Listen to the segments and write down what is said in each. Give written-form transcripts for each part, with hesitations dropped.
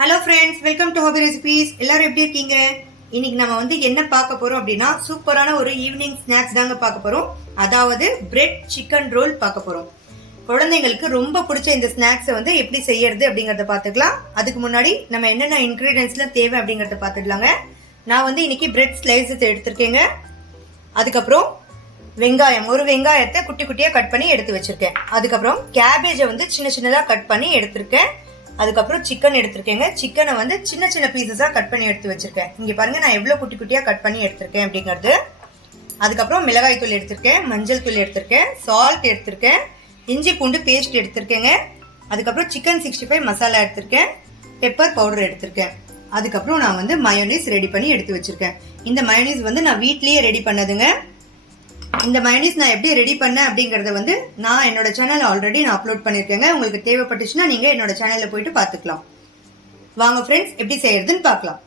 Hello friends, welcome to hobby recipes. எல்லாரும் எப்படி இருக்கீங்க? இன்னைக்கு நம்ம வந்து என்ன பார்க்க போறோம் அப்படின்னா, சூப்பரான ஒரு ஈவினிங் ஸ்நாக்ஸ் தாங்க பார்க்க போறோம். அதாவது பிரெட் சிக்கன் ரோல் பார்க்க போறோம். குழந்தைங்களுக்கு ரொம்ப பிடிச்ச இந்த ஸ்நாக்ஸை வந்து எப்படி செய்யறது அப்படிங்கறத பார்த்துக்கலாம். அதுக்கு முன்னாடி நம்ம என்னென்ன இன்கிரீடியன்ஸ்லாம் தேவை அப்படிங்கறத பார்த்துக்கலாங்க. நான் வந்து இன்னைக்கு பிரெட் ஸ்லைசஸ் எடுத்திருக்கேங்க. அதுக்கப்புறம் வெங்காயம், ஒரு வெங்காயத்தை குட்டி குட்டியா கட் பண்ணி எடுத்து வச்சிருக்கேன். அதுக்கப்புறம் கேபேஜை வந்து சின்ன சின்னதா கட் பண்ணி எடுத்திருக்கேன். அதுக்கப்புறம் சிக்கன் எடுத்திருக்கேங்க. சிக்கனை வந்து சின்ன சின்ன பீசஸா கட் பண்ணி எடுத்து வச்சிருக்கேன். இங்க பாருங்க, நான் எவ்வளவு குட்டி குட்டியா கட் பண்ணி எடுத்திருக்கேன் அப்படிங்கிறது. அதுக்கப்புறம் மிளகாய் தூள் எடுத்திருக்கேன், மஞ்சள் தூள் எடுத்திருக்கேன், சால்ட் எடுத்திருக்கேன், இஞ்சி பூண்டு பேஸ்ட் எடுத்திருக்கேங்க. அதுக்கப்புறம் சிக்கன் 65 மசாலா எடுத்திருக்கேன், பெப்பர் பவுடர் எடுத்திருக்கேன். அதுக்கப்புறம் நான் வந்து மயோனைஸ் ரெடி பண்ணி எடுத்து வச்சிருக்கேன். இந்த மயோனைஸ் வந்து நான் வீட்லயே ரெடி பண்ணதுங்க. இந்த மயோனைஸ் நான் எப்படி ரெடி பண்ணேன் அப்படிங்கறத வந்து நான் என்னோட சேனல் ஆல்ரெடி நான் அப்லோட் பண்ணிருக்கேங்க. உங்களுக்கு தேவைப்பட்டுச்சுன்னா நீங்க என்னோட சேனல்ல போயிட்டு பாத்துக்கலாம். வாங்க ஃப்ரெண்ட்ஸ், எப்படி செய்யறதுன்னு பார்க்கலாம்.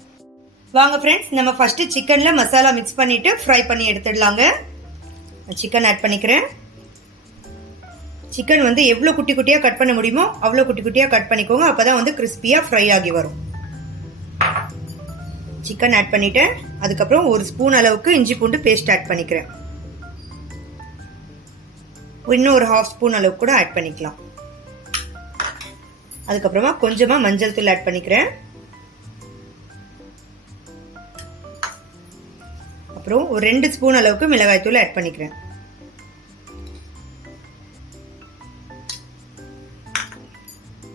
வாங்க ஃப்ரெண்ட்ஸ், நம்ம ஃபர்ஸ்ட் சிக்கன்ல மசாலா மிக்ஸ் பண்ணிட்டு ஃப்ரை பண்ணி எடுத்துடலாங்க. சிக்கன் ஆட் பண்ணிக்கிறேன். சிக்கன் வந்து எவ்வளவு குட்டி குட்டியா கட் பண்ண முடியுமோ அவ்வளவு குட்டி குட்டியா கட் பண்ணிக்கோங்க. அப்பதான் வந்து கிறிஸ்பியா ஃப்ரை ஆகி வரும். சிக்கன் ஆட் பண்ணிட்டேன். அதுக்கப்புறம் ஒரு ஸ்பூன் அளவுக்கு இஞ்சி பூண்டு பேஸ்ட் ஆட் பண்ணிக்கிறேன். இன்னும் ஒரு ஹாஃப் ஸ்பூன் அளவுக்கு கூட ஆட் பண்ணிக்கலாம். அதுக்கப்புறமா கொஞ்சமா மஞ்சள் தூள் ஆட் பண்ணிக்கிறேன். அப்புறம் ஒரு 2 ஸ்பூன் அளவுக்கு மிளகாய் தூள் ஆட் பண்ணிக்கிறேன்.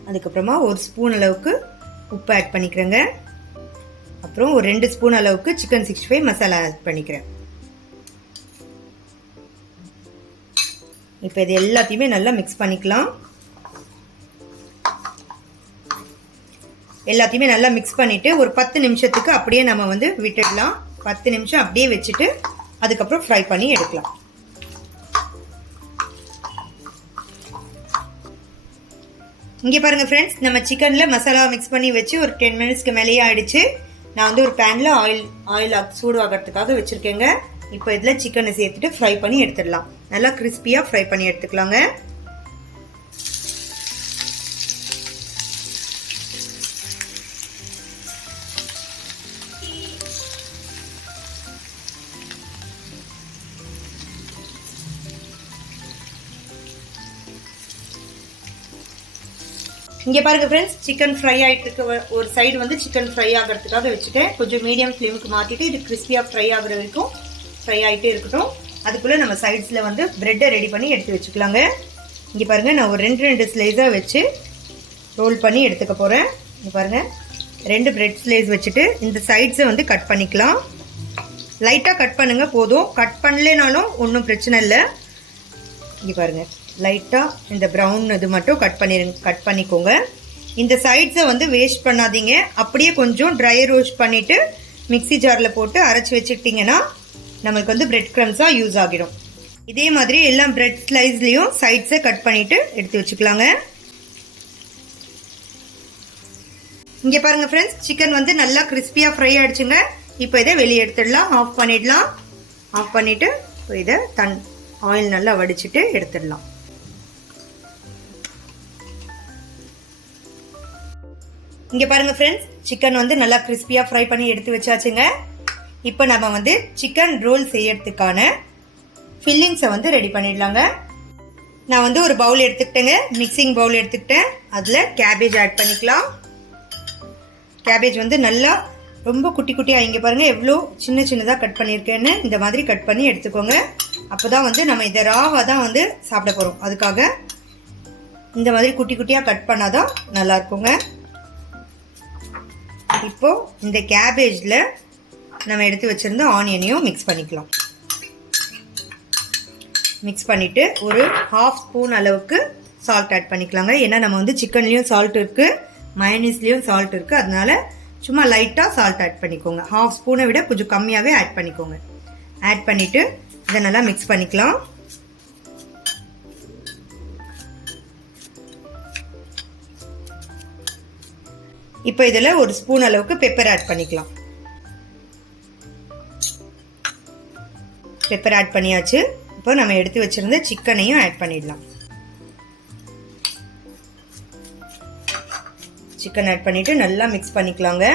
அதுக்கப்புறமா ஒரு ஸ்பூன் அளவுக்கு உப்பு ஆட் பண்ணிக்கிறேங்க. அப்புறம் ஒரு 2 ஸ்பூன் அளவுக்கு சிக்கன் 65 மசாலா ஆட் பண்ணிக்கிறேன். இப்போ இது எல்லாத்தையுமே நல்லா மிக்ஸ் பண்ணிக்கலாம். எல்லாத்தையுமே நல்லா மிக்ஸ் பண்ணிட்டு ஒரு 10 நிமிஷத்துக்கு அப்படியே நம்ம வந்து விட்டுடலாம். 10 நிமிஷம் அப்படியே வச்சுட்டு அதுக்கப்புறம் ஃப்ரை பண்ணி எடுக்கலாம். இங்கே பாருங்க ஃப்ரெண்ட்ஸ், நம்ம சிக்கன்ல மசாலா மிக்ஸ் பண்ணி வச்சு ஒரு 10 மினிட்ஸ்க்கு மேலேயே ஆயிடுச்சு. நான் வந்து ஒரு பேன்ல ஆயில் சூடு ஆகிறதுக்காக வச்சிருக்கேங்க. இப்போ இதில் சிக்கனை சேர்த்துட்டு ஃப்ரை பண்ணி எடுத்துடலாம். நல்லா கிறிஸ்பியா ஃப்ரை பண்ணி எடுத்துக்கலாங்க. இங்கே பாருங்க ஃப்ரெண்ட்ஸ், சிக்கன் ஃப்ரை ஆகிட்டு இருக்க ஒரு சைடு வந்து சிக்கன் ஃப்ரை ஆகிறதுக்காக வச்சுட்டேன். கொஞ்சம் மீடியம் ஃப்ளேமுக்கு மாற்றிட்டு இது கிறிஸ்பியாக ஃப்ரை ஆகிற வரைக்கும் ஃப்ரை ஆகிட்டே இருக்கட்டும். அதுக்குள்ளே நம்ம சைட்ஸில் வந்து ப்ரெட்டை ரெடி பண்ணி எடுத்து வச்சுக்கலாங்க. இங்கே பாருங்கள், நான் ஒரு 2 ஸ்லைஸாக வச்சு ரோல் பண்ணி எடுத்துக்க போகிறேன். இங்கே பாருங்கள், 2 பிரெட் ஸ்லைஸ் வச்சுட்டு இந்த சைட்ஸை வந்து கட் பண்ணிக்கலாம். லைட்டாக கட் பண்ணுங்கள் போதும். கட் பண்ணலேனாலும் ஒன்றும் பிரச்சனை இல்லை. இங்கே பாருங்கள், லைட்டாக இந்த ப்ரௌன் இது மட்டும் கட் பண்ணிக்கோங்க. இந்த சைட்ஸை வந்து வேஸ்ட் பண்ணாதீங்க. அப்படியே கொஞ்சம் ட்ரை ரோஸ்ட் பண்ணிவிட்டு மிக்ஸி ஜாரில் போட்டு அரைச்சி வச்சுக்கிட்டிங்கன்னா நம்மளுக்கு வந்து பிரெட் க்ரம்ஸாக யூஸ் ஆகிடும். இதே மாதிரி எல்லா பிரெட் ஸ்லைஸ்லையும் சைட்ஸை கட் பண்ணிவிட்டு எடுத்து வச்சுக்கலாங்க. இங்கே பாருங்கள் ஃப்ரெண்ட்ஸ், சிக்கன் வந்து நல்லா கிறிஸ்பியாக ஃப்ரை ஆகிடுச்சுங்க. இப்போ இதை வெளியே எடுத்துடலாம். ஆஃப் பண்ணிடலாம். ஆஃப் பண்ணிவிட்டு இப்போ இதை ஆயில் நல்லா வடிச்சிட்டு எடுத்துடலாம். இங்கே பாருங்கள் ஃப்ரெண்ட்ஸ், சிக்கன் வந்து நல்லா கிறிஸ்பியாக ஃப்ரை பண்ணி எடுத்து வச்சாச்சுங்க. இப்போ நம்ம வந்து சிக்கன் ரோல் செய்யறதுக்கான ஃபில்லிங்ஸை வந்து ரெடி பண்ணிடலாங்க. நான் வந்து ஒரு பவுல் எடுத்துக்கிட்டேங்க, மிக்சிங் பவுல் எடுத்துக்கிட்டேன். அதில் கேபேஜ் ஆட் பண்ணிக்கலாம். கேபேஜ் வந்து நல்லா ரொம்ப குட்டி குட்டியாக, இங்கே பாருங்கள் எவ்வளோ சின்ன சின்னதாக கட் பண்ணியிருக்கேன்னு இந்த மாதிரி கட் பண்ணி எடுத்துக்கோங்க. அப்போ தான் வந்து நம்ம இதை ராவாக தான் வந்து சாப்பிட போகிறோம். அதுக்காக இந்த மாதிரி குட்டி குட்டியாக கட் பண்ணாதான் நல்லா இருக்குங்க. இப்போ இந்த கேபேஜில் நம்ம எடுத்து வச்சிருந்த ஆனியனையும் மிக்ஸ் பண்ணிக்கலாம். மிக்ஸ் பண்ணிவிட்டு ஒரு ஹாஃப் ஸ்பூன் அளவுக்கு சால்ட் ஆட் பண்ணிக்கலாங்க. ஏன்னா நம்ம வந்து சிக்கன்லேயும் சால்ட் இருக்குது, மயோனைஸ்லேயும் சால்ட் இருக்குது. அதனால சும்மா லைட்டாக சால்ட் ஆட் பண்ணிக்கோங்க. ஹாஃப் ஸ்பூனை விட கொஞ்சம் கம்மியாகவே ஆட் பண்ணிக்கோங்க. ஆட் பண்ணிவிட்டு இதை நல்லா மிக்ஸ் பண்ணிக்கலாம். இப்போ இதில் ஒரு ஸ்பூன் அளவுக்கு பெப்பர் ஆட் பண்ணிக்கலாம். பெப்பர் ஆட் பண்ணியாச்சு. இப்போ நம்ம எடுத்து வச்சிருந்த சிக்கனையும் ஆட் பண்ணிடலாம். சிக்கன் ஆட் பண்ணிவிட்டு நல்லா மிக்ஸ் பண்ணிக்கலாங்க.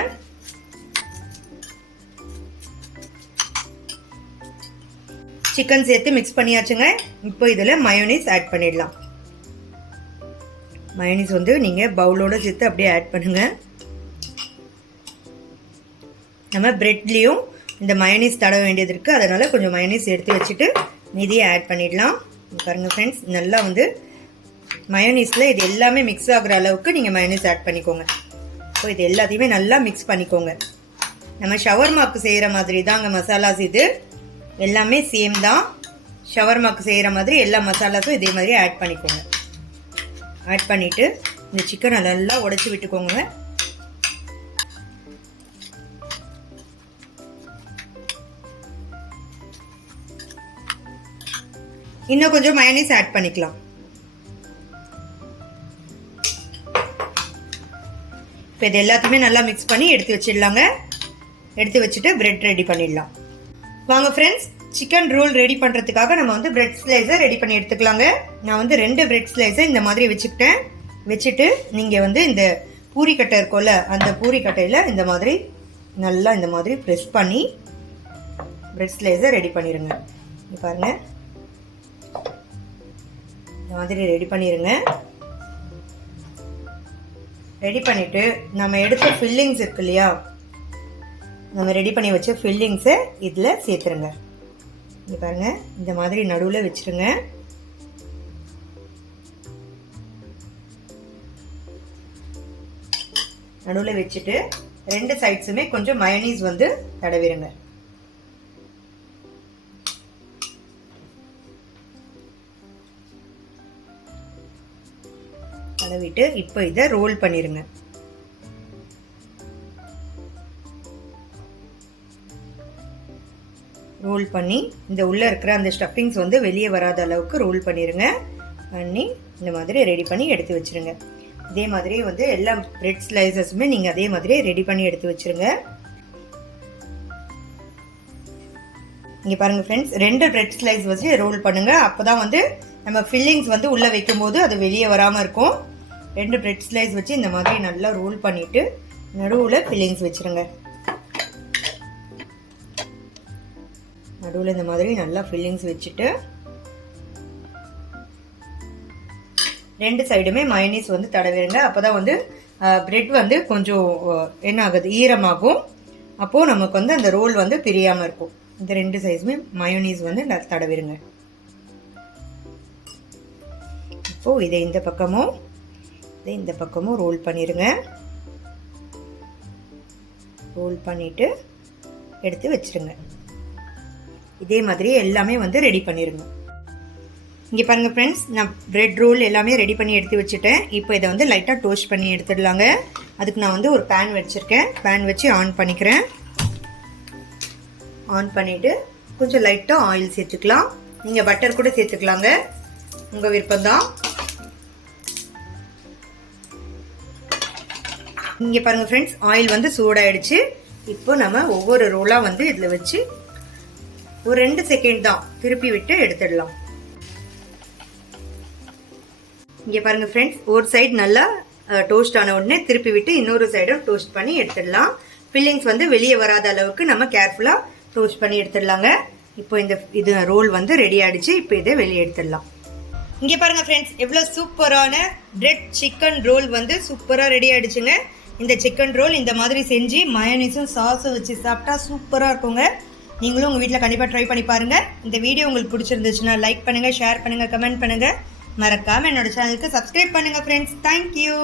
சிக்கன் சேர்த்து மிக்ஸ் பண்ணியாச்சுங்க. இப்போ இதில் மயோனீஸ் ஆட் பண்ணிடலாம். மயோனீஸ் வந்து நீங்கள் பவுலோடு சேர்த்து அப்படியே ஆட் பண்ணுங்கள். நம்ம பிரெட்லேயும் இந்த மயோனீஸ் தடவ வேண்டியது இருக்குது, அதனால் கொஞ்சம் மயோனீஸ் எடுத்து வச்சுட்டு மீதியை ஆட் பண்ணிடலாம். பாருங்கள் ஃப்ரெண்ட்ஸ், நல்லா வந்து மயோனீஸில் இது எல்லாமே மிக்ஸ் ஆகிற அளவுக்கு நீங்கள் மயோனீஸ் ஆட் பண்ணிக்கோங்க. ஸோ இது எல்லாத்தையுமே நல்லா மிக்ஸ் பண்ணிக்கோங்க. நம்ம ஷவர்மாக்கு செய்கிற மாதிரி தாங்க மசாலாஸ், இது எல்லாமே சேம் தான். ஷவர்மாக்கு செய்கிற மாதிரி எல்லா மசாலாஸும் இதே மாதிரி ஆட் பண்ணிக்கோங்க. ஆட் பண்ணிவிட்டு இந்த சிக்கனை நல்லா உடைச்சி விட்டுக்கோங்க. இன்னும் கொஞ்சம் மயோனீஸ் ஆட் பண்ணிக்கலாம். இப்போ இது எல்லாத்தையுமே நல்லா மிக்ஸ் பண்ணி எடுத்து வச்சிடலாங்க. எடுத்து வச்சுட்டு பிரெட் ரெடி பண்ணிடலாம். வாங்க ஃப்ரெண்ட்ஸ், சிக்கன் ரோல் ரெடி பண்ணுறதுக்காக நம்ம வந்து பிரெட் ஸ்லைஸை ரெடி பண்ணி எடுத்துக்கலாங்க. நான் வந்து 2 பிரெட் ஸ்லைஸை இந்த மாதிரி வச்சுக்கிட்டேன். வச்சுட்டு நீங்கள் வந்து இந்த பூரிக்கட்டை இருக்கும்ல, அந்த பூரிக்கட்டையில் இந்த மாதிரி நல்லா இந்த மாதிரி ப்ரெஸ் பண்ணி பிரெட் ஸ்லைஸை ரெடி பண்ணிடுங்க. பாருங்கள், இந்த மாதிரி ரெடி பண்ணிடுங்க. ரெடி பண்ணிவிட்டு நம்ம எடுத்த ஃபில்லிங்ஸ் இருக்கு இல்லையா, நம்ம ரெடி பண்ணி வச்ச ஃபில்லிங்ஸை இதில் சேர்த்துருங்க. இங்கே பாருங்கள், இந்த மாதிரி நடுவில் வச்சுருங்க. நடுவில் வச்சுட்டு 2 சைட்ஸுமே கொஞ்சம் மயோனீஸ் வந்து தடவிடுங்க. தடவிட்டு இப்போ இதை ரோல் பண்ணிடுங்க. ரோல் பண்ணி இந்த உள்ளே இருக்கிற அந்த ஸ்டஃபிங்ஸ் வந்து வெளியே வராத அளவுக்கு ரோல் பண்ணிடுங்க. பண்ணி இந்த மாதிரி ரெடி பண்ணி எடுத்து வச்சுருங்க. இதே மாதிரி வந்து எல்லா பிரெட் ஸ்லைசஸுமே நீங்கள் அதே மாதிரி ரெடி பண்ணி எடுத்து வச்சுருங்க. இங்கே பாருங்கள் ஃப்ரெண்ட்ஸ், 2 பிரெட் ஸ்லைஸ் வச்சு ரோல் பண்ணுங்கள். அப்போ தான் வந்து நம்ம ஃபில்லிங்ஸ் வந்து உள்ளே வைக்கும்போது அது வெளியே வராமல் இருக்கும். 2 பிரெட் ஸ்லைஸ் வச்சு இந்த மாதிரி நல்லா ரோல் பண்ணிவிட்டு நடுவில் ஃபில்லிங்ஸ் வச்சுருங்க. நடுவில் இந்த மாதிரி நல்லா ஃபில்லிங்ஸ் வச்சுட்டு 2 சைடுமே மயோனீஸ் வந்து தடவிடுங்க. அப்போ தான் வந்து பிரெட் வந்து கொஞ்சம் என்ன ஆகுது, ஈரமாகும். அப்போது நமக்கு வந்து அந்த ரோல் வந்து பிரியாமல் இருக்கும். இந்த 2 சைஸுமே மயோனீஸ் வந்து தடவிடுங்க. இப்போது இதை இந்த பக்கமும் ரோல் பண்ணிடுங்க. ரோல் பண்ணிவிட்டு எடுத்து வச்சுருங்க. இதே மாதிரி எல்லாமே வந்து ரெடி பண்ணிடுங்க. இங்கே பாருங்கள் ஃப்ரெண்ட்ஸ், நான் பிரெட் ரோல் எல்லாமே ரெடி பண்ணி எடுத்து வச்சுட்டேன். இப்போ இதை வந்து லைட்டாக டோஸ்ட் பண்ணி எடுத்துடலாங்க. அதுக்கு நான் வந்து ஒரு பேன் வச்சுருக்கேன். பேன் வச்சு ஆன் பண்ணிக்கிறேன். ஆன் பண்ணிவிட்டு கொஞ்சம் லைட்டாக ஆயில் சேர்த்துக்கலாம். நீங்கள் பட்டர் கூட சேர்த்துக்கலாங்க, உங்கள் விருப்பம்தான். இங்கே பாருங்கள் ஃப்ரெண்ட்ஸ், ஆயில் வந்து சூடாயிடுச்சு. இப்போ நம்ம ஒவ்வொரு ரோலாக வந்து இதில் வச்சு ஒரு 2 செகண்ட் தான் திருப்பி விட்டு எடுத்துடலாம். இங்கே பாருங்கள் ஃப்ரெண்ட்ஸ், ஒரு சைடு நல்லா டோஸ்ட் ஆன உடனே திருப்பி விட்டு இன்னொரு சைடும் டோஸ்ட் பண்ணி எடுத்துடலாம். ஃபில்லிங்ஸ் வந்து வெளியே வராத அளவுக்கு நம்ம கேர்ஃபுல்லாக டோஸ்ட் பண்ணி எடுத்துடலாங்க. இப்போ இது ரோல் வந்து ரெடி ஆகிடுச்சு. இப்போ இதை வெளியே எடுத்துடலாம். இங்கே பாருங்கள் ஃப்ரெண்ட்ஸ், எவ்வளோ சூப்பரான பிரெட் சிக்கன் ரோல் வந்து சூப்பராக ரெடி ஆகிடுச்சுங்க. இந்த சிக்கன் ரோல் இந்த மாதிரி செஞ்சு மயோனீஸும் சாஸும் வச்சு சாப்பிட்டா சூப்பராக இருக்குங்க. நீங்களும் உங்கள் வீட்டில் கண்டிப்பாக ட்ரை பண்ணி பாருங்கள். இந்த வீடியோ உங்களுக்கு பிடிச்சிருந்துச்சுன்னா லைக் பண்ணுங்கள், ஷேர் பண்ணுங்கள், கமெண்ட் பண்ணுங்கள். மறக்காமல் என்னோட சேனலுக்கு சப்ஸ்கிரைப் பண்ணுங்கள் ஃப்ரெண்ட்ஸ். தேங்க்யூ.